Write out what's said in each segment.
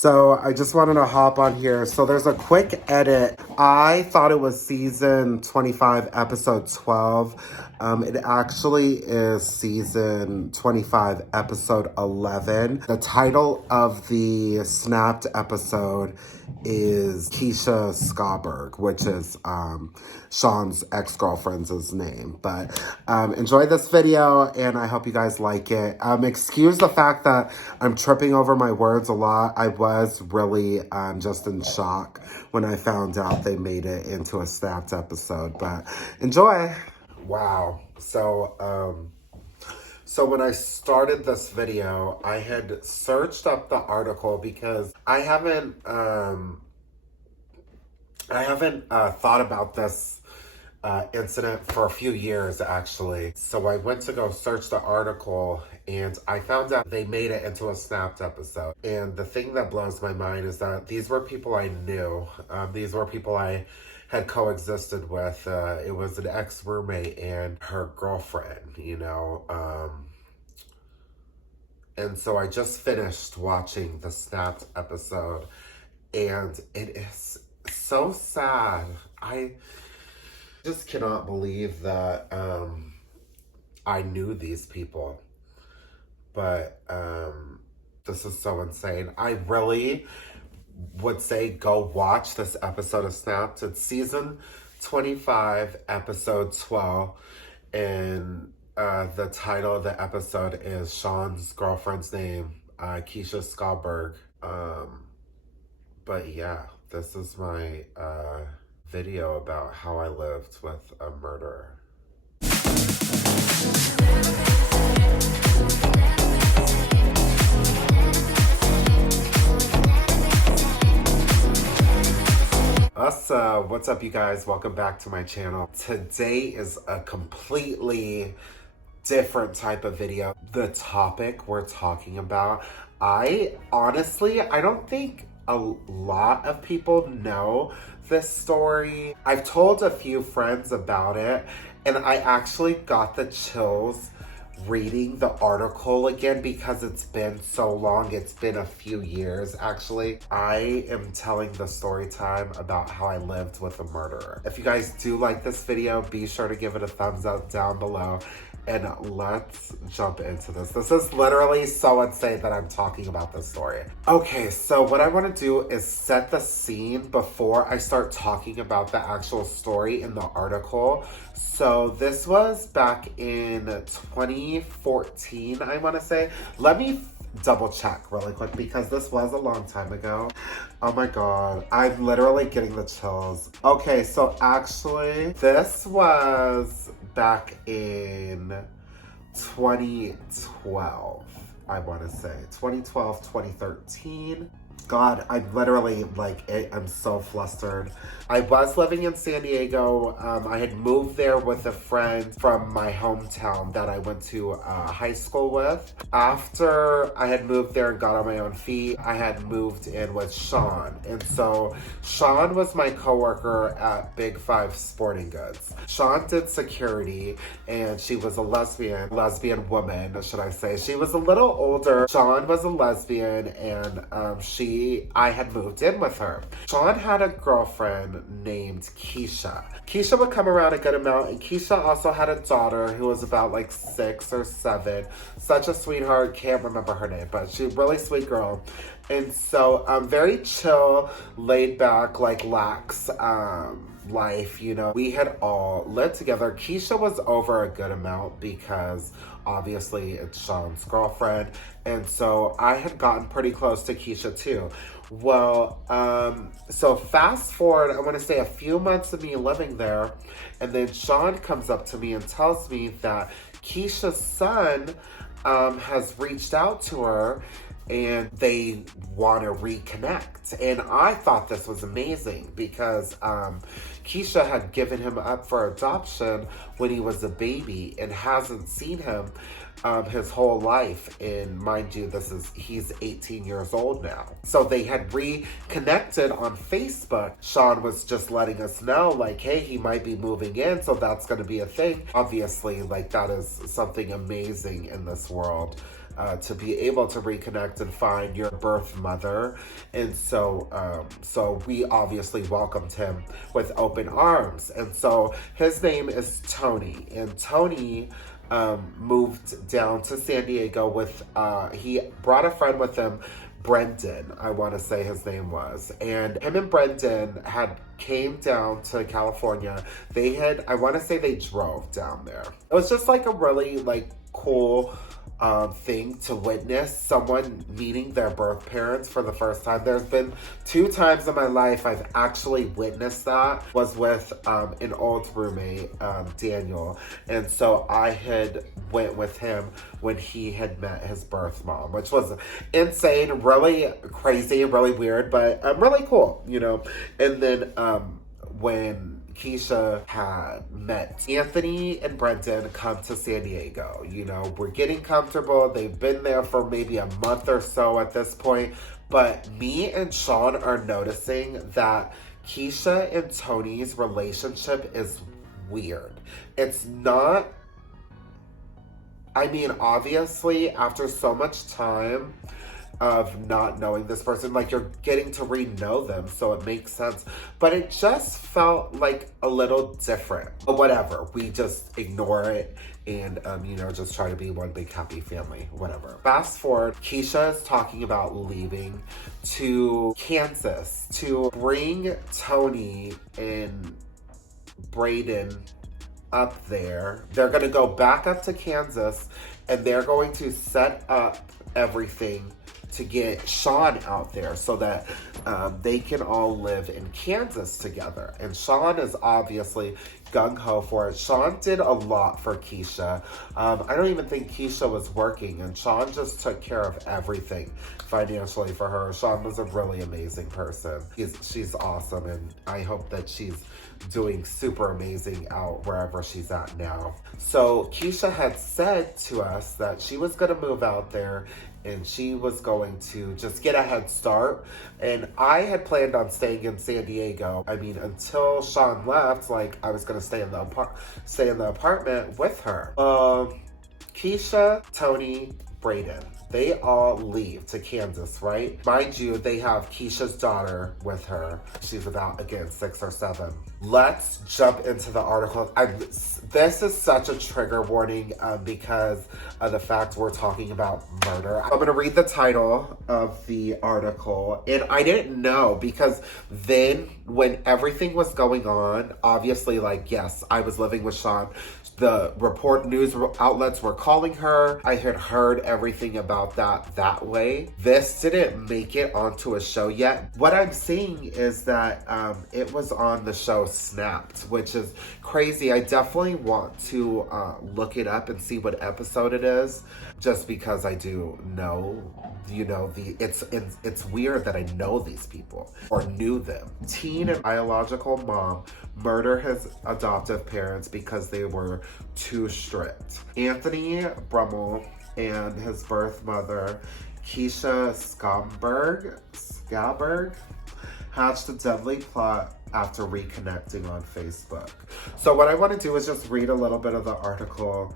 So I just wanted to hop on here. So there's a quick edit. I thought it was season 25, episode 12. It actually is season 25, episode 11. The title of the snapped episode is Keisha Schaberg, which is Sean's ex-girlfriend's name. But enjoy this video, and I hope you guys like it. Excuse the fact that I'm tripping over my words a lot. I was really just in shock when I found out they made it into a snapped episode, but enjoy. Wow. So when I started this video, I had searched up the article because I haven't thought about this incident for a few years, actually. So I went to go search the article, and I found out they made it into a snapped episode. And the thing that blows my mind is that these were people I knew. These were people I had coexisted with. It was an ex-roommate and her girlfriend, you know. And so I just finished watching the snapped episode, and it is so sad. I just cannot believe that I knew these people. But this is so insane. I really would say go watch this episode of Snapped. It's season 25, episode 12, and the title of the episode is Sean's girlfriend's name, Keisha Schaberg. But yeah, this is my video about how I lived with a murderer. What's up, you guys? Welcome back to my channel. Today is a completely different type of video. The topic we're talking about, I don't think a lot of people know this story. I've told a few friends about it, and I actually got the chills reading the article again because it's been so long. It's been a few years, actually. I am telling the story time about how I lived with a murderer. If you guys do like this video, be sure to give it a thumbs up down below. And let's jump into this. This is literally so insane that I'm talking about this story. Okay, so what I want to do is set the scene before I start talking about the actual story in the article. So this was back in 2014, I want to say. Let me double check really quick because this was a long time ago. Oh my god, I'm literally getting the chills. Okay, so actually this was back in 2012, I want to say 2012, 2013. God, I'm literally I'm so flustered. I was living in San Diego. I had moved there with a friend from my hometown that I went to high school with. After I had moved there and got on my own feet, I had moved in with Sean. And so Sean was my coworker at Big Five Sporting Goods. Sean did security, and she was a lesbian woman, should I say. She was a little older. Sean was a lesbian, and I had moved in with her. Sean had a girlfriend named Keisha. Keisha would come around a good amount, and Keisha also had a daughter who was about 6 or 7. Such a sweetheart, can't remember her name, but she's a really sweet girl. And so, very chill, laid back, lax, life, you know. We had all lived together. Keisha was over a good amount because obviously it's Sean's girlfriend, and so I had gotten pretty close to Keisha too. Well, so fast forward, I want to say a few months of me living there, and then Sean comes up to me and tells me that Keisha's son has reached out to her and they want to reconnect. And I thought this was amazing because Keisha had given him up for adoption when he was a baby and hasn't seen him his whole life. And mind you, he's 18 years old now. So they had reconnected on Facebook. Sean was just letting us know, hey, he might be moving in, so that's going to be a thing. Obviously, that is something amazing in this world. to be able to reconnect and find your birth mother. And so we obviously welcomed him with open arms. And so his name is Tony, and Tony moved down to San Diego with, he brought a friend with him, Brendan, I want to say his name was. And him and Brendan had came down to California. They had, I want to say they drove down there. It was just like a really like cool thing to witness someone meeting their birth parents for the first time. There's been 2 times in my life I've actually witnessed that. Was with an old roommate, Daniel, and so I had went with him when he had met his birth mom, which was insane, really crazy, really weird, but really cool, you know. And then when Keisha had met Anthony and Brendan come to San Diego. You know, we're getting comfortable. They've been there for maybe a month or so at this point. But me and Sean are noticing that Keisha and Tony's relationship is weird. It's not, I mean, obviously, after so much time of not knowing this person, like, you're getting to re-know them, so it makes sense. But it just felt like a little different. But whatever, we just ignore it and, you know, just try to be one big happy family, whatever. Fast forward, Keisha is talking about leaving to Kansas to bring Tony and Brayden up there. They're gonna go back up to Kansas and they're going to set up everything to get Sean out there so that they can all live in Kansas together. And Sean is obviously gung-ho for it. Sean did a lot for Keisha. I don't even think Keisha was working, and Sean just took care of everything financially for her. Sean was a really amazing person. She's awesome, and I hope that she's doing super amazing out wherever she's at now. So Keisha had said to us that she was going to move out there and she was going to just get a head start. And I had planned on staying in San Diego. I mean, until Sean left, like, I was going to stay in the apartment with her. Keisha, Tony, Brayden, they all leave to Kansas, right? Mind you, they have Keisha's daughter with her. She's about, again, 6 or 7. Let's jump into the article. This is such a trigger warning because of the fact we're talking about murder. I'm going to read the title of the article. And I didn't know because then when everything was going on, obviously, like, yes, I was living with Sean. The news outlets were calling her. I had heard everything about that way. This didn't make it onto a show yet. What I'm seeing is that it was on the show Snapped, which is crazy. I definitely want to look it up and see what episode it is, just because I do know, you know, it's weird that I know these people or knew them. Teen and biological mom murder his adoptive parents because they were too strict. Anthony Brummel and his birth mother, Keisha Skalberg, hatched a deadly plot after reconnecting on Facebook. So what I want to do is just read a little bit of the article,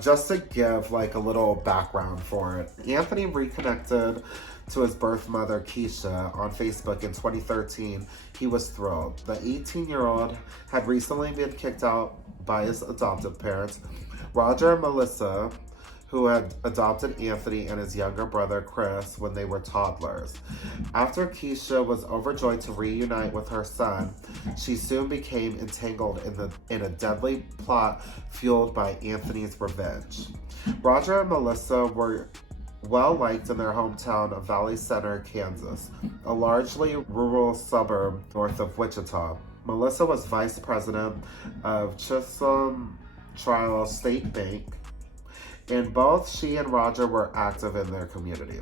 just to give like a little background for it. Anthony reconnected to his birth mother, Keisha, on Facebook in 2013. He was thrilled. The 18-year-old had recently been kicked out by his adoptive parents, Roger and Melissa, who had adopted Anthony and his younger brother, Chris, when they were toddlers. After Keisha was overjoyed to reunite with her son, she soon became entangled in a deadly plot fueled by Anthony's revenge. Roger and Melissa were well liked in their hometown of Valley Center, Kansas, a largely rural suburb north of Wichita. Melissa was vice president of Chisholm Trial State Bank, and both she and Roger were active in their community.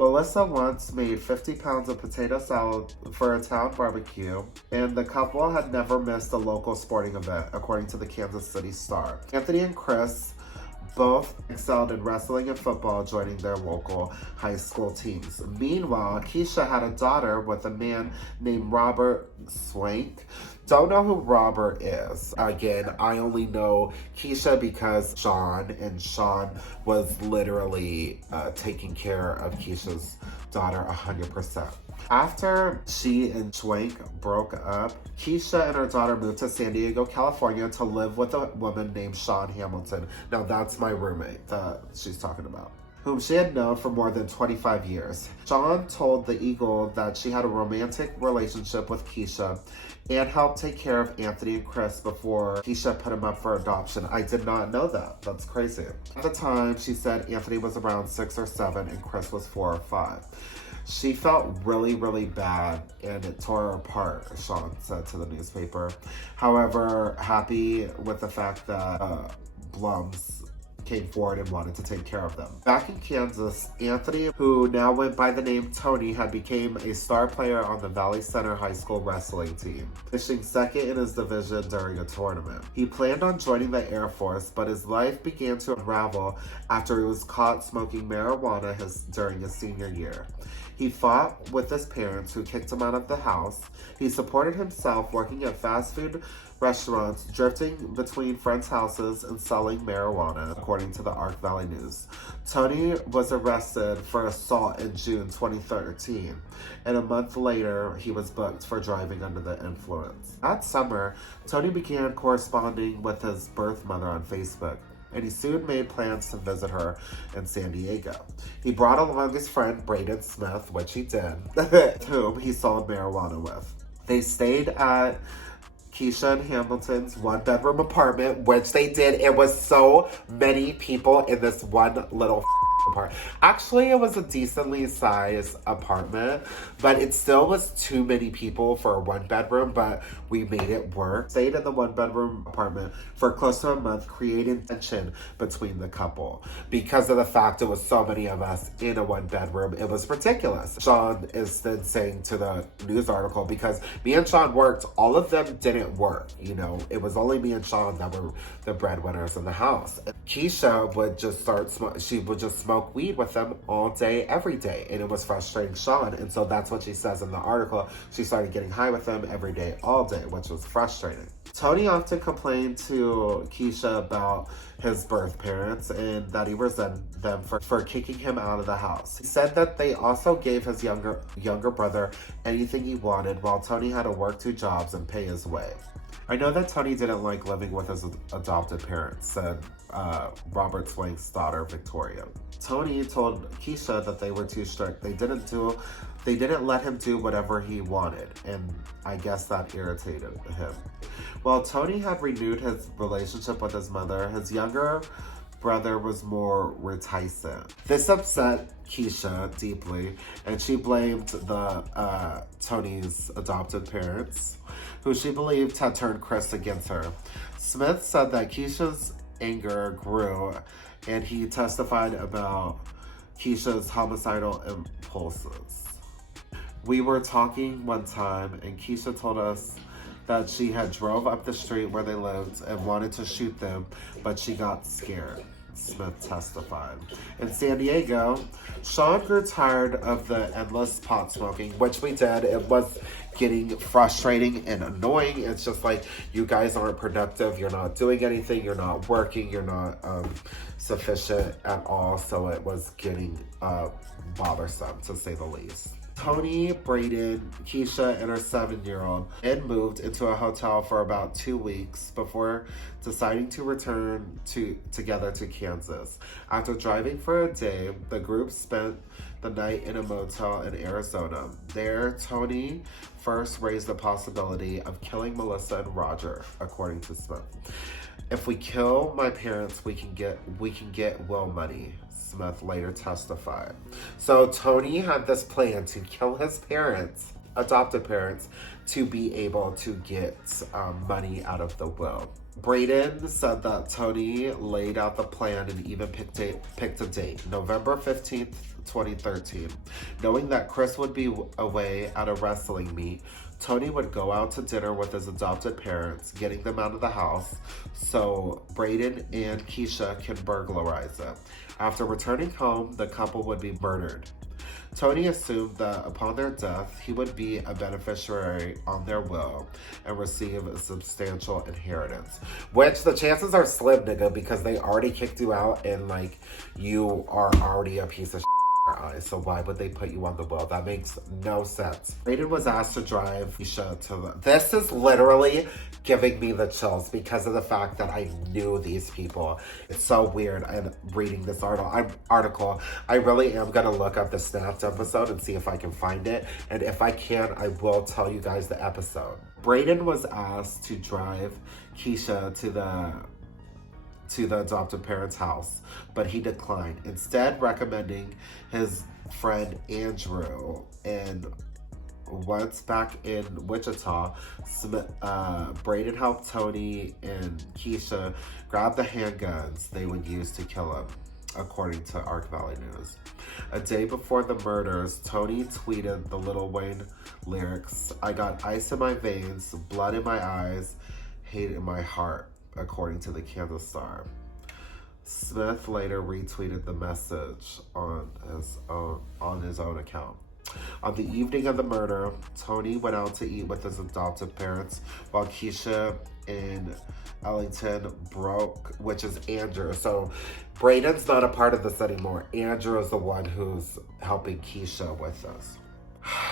Melissa once made 50 pounds of potato salad for a town barbecue, and the couple had never missed a local sporting event, according to the Kansas City Star. Anthony and Chris Both excelled in wrestling and football, joining their local high school teams. Meanwhile, Keisha had a daughter with a man named Robert Swank. Don't know who Robert is. Again, I only know Keisha because Sean, and Sean was literally taking care of Keisha's daughter 100%. After she and Swank broke up, Keisha and her daughter moved to San Diego, California to live with a woman named Sean Hamilton. Now that's my roommate that she's talking about, whom she had known for more than 25 years. Sean told the Eagle that she had a romantic relationship with Keisha and helped take care of Anthony and Chris before Keisha put him up for adoption. I did not know that. That's crazy. At the time, she said Anthony was around 6 or 7 and Chris was 4 or 5. She felt really, really bad, and it tore her apart, Sean said to the newspaper. However, happy with the fact that Blums came forward and wanted to take care of them. Back in Kansas, Anthony, who now went by the name Tony, had become a star player on the Valley Center High School wrestling team, finishing second in his division during a tournament. He planned on joining the Air Force, but his life began to unravel after he was caught smoking marijuana during his senior year. He fought with his parents, who kicked him out of the house. He supported himself working at fast food restaurants, drifting between friends' houses, and selling marijuana, according to the Ark Valley News. Tony was arrested for assault in June 2013, and a month later, he was booked for driving under the influence. That summer, Tony began corresponding with his birth mother on Facebook, and he soon made plans to visit her in San Diego. He brought along his friend Braden Smith, which he did, whom he sold marijuana with. They stayed at Keisha and Hamilton's one-bedroom apartment, which they did. It was so many people in this one little apartment. Actually, it was a decently sized apartment, but it still was too many people for a one-bedroom, but we made it work. Stayed in the one-bedroom apartment for close to a month, creating tension between the couple. Because of the fact it was so many of us in a one-bedroom, it was ridiculous. Sean is then saying to the news article, because me and Sean worked, all of them didn't work. You know, it was only me and Sean that were the breadwinners in the house. And Keisha would just smoke weed with them all day, every day. And it was frustrating Sean. And so that's what she says in the article. She started getting high with them every day, all day, which was frustrating. Tony often complained to Keisha about his birth parents and that he resented them for kicking him out of the house. He said that they also gave his younger brother anything he wanted, while Tony had to work 2 jobs and pay his way. I know that Tony didn't like living with his adopted parents, said Robert Swank's daughter, Victoria. Tony told Keisha that they were too strict. They didn't let him do whatever he wanted, and I guess that irritated him. While Tony had renewed his relationship with his mother, his younger brother was more reticent. This upset Keisha deeply, and she blamed Tony's adopted parents, who she believed had turned Chris against her. Smith said that Keisha's anger grew, and he testified about Keisha's homicidal impulses. We were talking one time, and Keisha told us that she had drove up the street where they lived and wanted to shoot them, but she got scared, Smith testified. In San Diego, Sean grew tired of the endless pot smoking, which we did. It was getting frustrating and annoying. It's just like, you guys aren't productive, you're not doing anything, you're not working, you're not sufficient at all. So it was getting bothersome, to say the least. Tony, Braden, Keisha, and her 7-year-old and moved into a hotel for about 2 weeks before deciding to return together to Kansas. After driving for a day, the group spent the night in a motel in Arizona. There, Tony first raised the possibility of killing Melissa and Roger, according to Smith. If we kill my parents, we can get Will money, Smith later testified. So Tony had this plan to kill his parents, adopted parents, to be able to get money out of the will, Braden said that Tony laid out the plan and even picked a date, November 15th, 2013. Knowing that Chris would be away at a wrestling meet, Tony would go out to dinner with his adopted parents, getting them out of the house so Braden and Keisha can burglarize it. After returning home, the couple would be murdered. Tony assumed that upon their death, he would be a beneficiary on their will and receive a substantial inheritance. Which the chances are slim, nigga, because they already kicked you out and, like, you are already a piece of shit in their eyes. So why would they put you on the will? That makes no sense. Brayden was asked to drive Keisha to the... This is literally giving me the chills because of the fact that I knew these people. It's so weird. I'm reading this article. I really am going to look up the Snapped episode and see if I can find it. And if I can, I will tell you guys the episode. Brayden was asked to drive Keisha to the adoptive parents' house, but he declined, instead recommending his friend Andrew. And once back in Wichita, Brayden helped Tony and Keisha grab the handguns they would use to kill him, according to Ark Valley News. A day before the murders, Tony tweeted the Lil Wayne lyrics, "I got ice in my veins, blood in my eyes, hate in my heart," according to the Kansas Star. Smith later retweeted the message on his own account. On the evening of the murder, Tony went out to eat with his adoptive parents while Keisha and Ellington broke, which is Andrew. So Brayden's not a part of this anymore. Andrew is the one who's helping Keisha with this.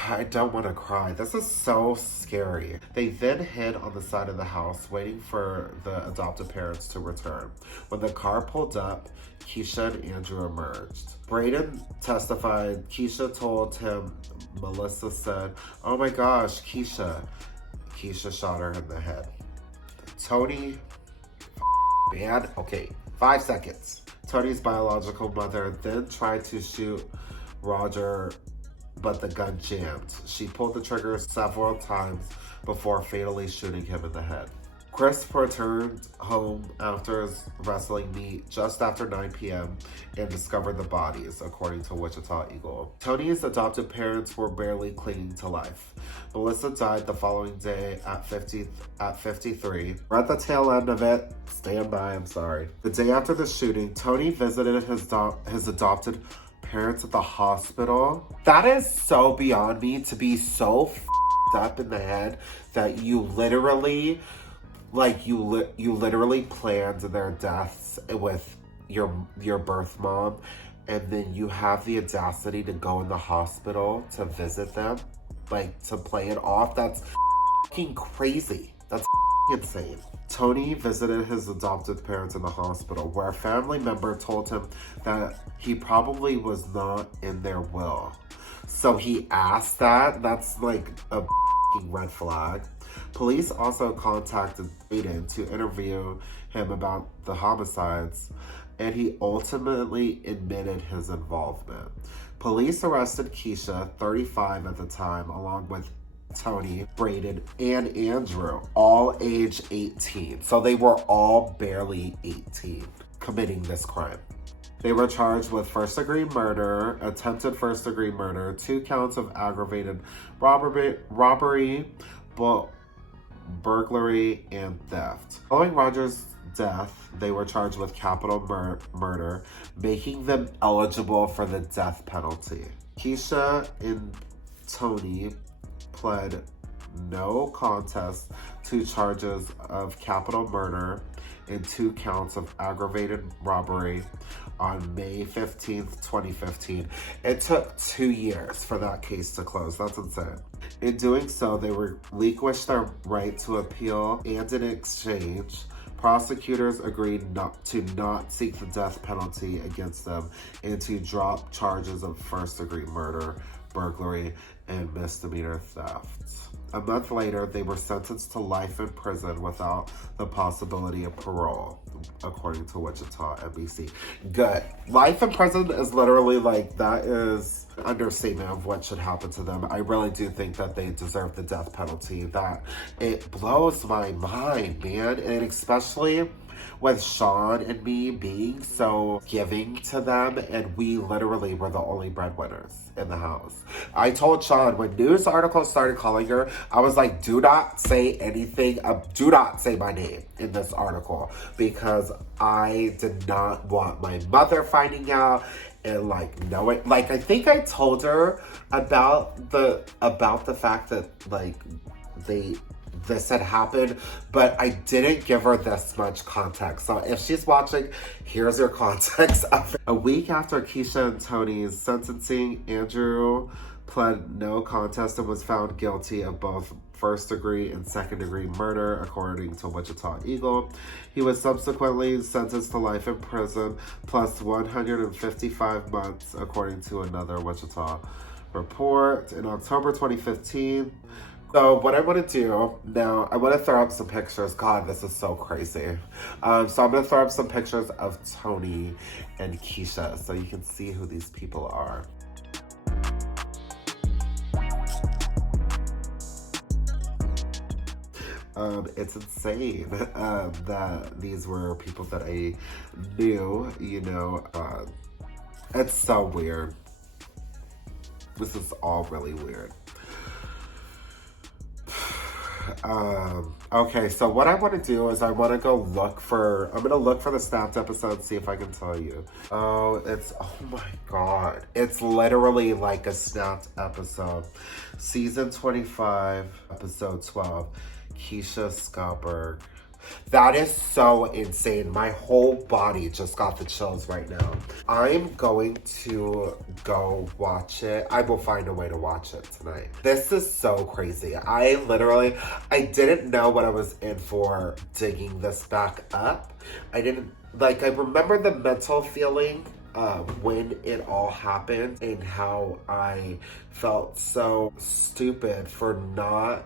I don't want to cry. This is so scary. They then hid on the side of the house, waiting for the adoptive parents to return. When the car pulled up, Keisha and Andrew emerged. Brayden testified. Keisha told him, Melissa said, "Oh my gosh, Keisha." Keisha shot her in the head. Tony, man, okay, 5 seconds. Tony's biological mother then tried to shoot Roger, but the gun jammed. She pulled the trigger several times before fatally shooting him in the head. Chris returned home after his wrestling meet just after 9 p.m. and discovered the bodies, according to Wichita Eagle. Tony's adopted parents were barely clinging to life. Melissa died the following day at 53. We're at the tail end of it. Stand by, I'm sorry. The day after the shooting, Tony visited his adopted parents at the hospital. That is so beyond me, to be so up in the head that you literally... Like, you literally planned their deaths with your birth mom, and then you have the audacity to go in the hospital to visit them, like, to play it off. That's fucking crazy. That's insane. Tony visited his adopted parents in the hospital, where a family member told him that he probably was not in their will. So he asked that. That's like a red flag. Police also contacted Aiden to interview him about the homicides, and he ultimately admitted his involvement. Police arrested Keisha, 35 at the time, along with Tony, Brayden, and Andrew, all age 18. So they were all barely 18 committing this crime. They were charged with first-degree murder, attempted first-degree murder, 2 counts of aggravated robbery, burglary, and theft. Following Roger's death, they were charged with capital murder, making them eligible for the death penalty. Keisha and Tony pled no contest to charges of capital murder and 2 counts of aggravated robbery on May 15th, 2015. It took 2 years for that case to close. That's insane. In doing so, they relinquished their right to appeal, and in exchange, prosecutors agreed not to seek the death penalty against them and to drop charges of first-degree murder, burglary, and misdemeanor theft. A month later, they were sentenced to life in prison without the possibility of parole, according to Wichita NBC. Good. Life in prison is literally like, that is understatement of what should happen to them. I really do think that they deserve the death penalty. That it blows my mind, man. And especially with Sean and me being so giving to them, and we literally were the only breadwinners in the house. I told Sean, when news articles started calling her, I was like, do not say anything, do not say my name in this article, because I did not want my mother finding out and like knowing. Like, I think I told her about the fact that like this had happened, but I didn't give her this much context. So if she's watching, here's your context of it. A week after Keisha and Tony's sentencing, Andrew pled no contest and was found guilty of both first-degree and second-degree murder, according to Wichita Eagle. He was subsequently sentenced to life in prison, plus 155 months, according to another Wichita report. In October 2015, so what I want to do now, I want to throw up some pictures. God, this is so crazy. So I'm going to throw up some pictures of Tony and Keisha so you can see who these people are. It's insane that these were people that I knew, you know. It's so weird. This is all really weird. Okay, so what I want to do is I want to I'm going to look for the Snapped episode and see if I can tell you. Oh my God. It's literally like a Snapped episode. Season 25, episode 12, Keisha Scalberg. That is so insane. My whole body just got the chills right now. I'm going to go watch it. I will find a way to watch it tonight. This is so crazy. I didn't know what I was in for digging this back up. I remember the mental feeling when it all happened and how I felt so stupid for not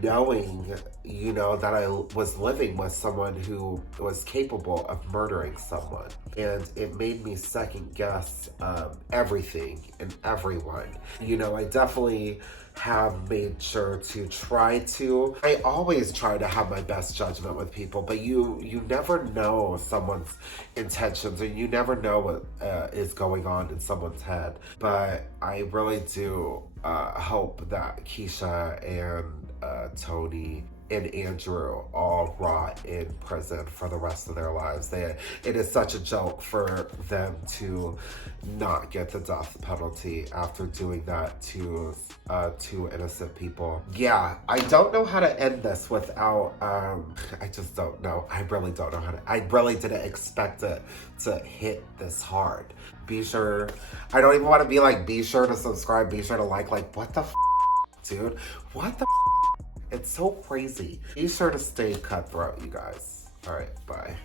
knowing, you know, that I was living with someone who was capable of murdering someone. And it made me second guess everything and everyone. You know, I definitely have made sure to I always try to have my best judgment with people, but you never know someone's intentions, and you never know what is going on in someone's head. But I really do hope that Keisha and Tony and Andrew all rot in prison for the rest of their lives. It is such a joke for them to not get the death penalty after doing that to two innocent people. Yeah, I don't know how to end this without, I just don't know. I really don't know how to, I really didn't expect it to hit this hard. Be sure, I don't even want to be like, be sure to subscribe, be sure to like what the dude? What the It's so crazy. Be sure to stay cutthroat, you guys. All right, bye.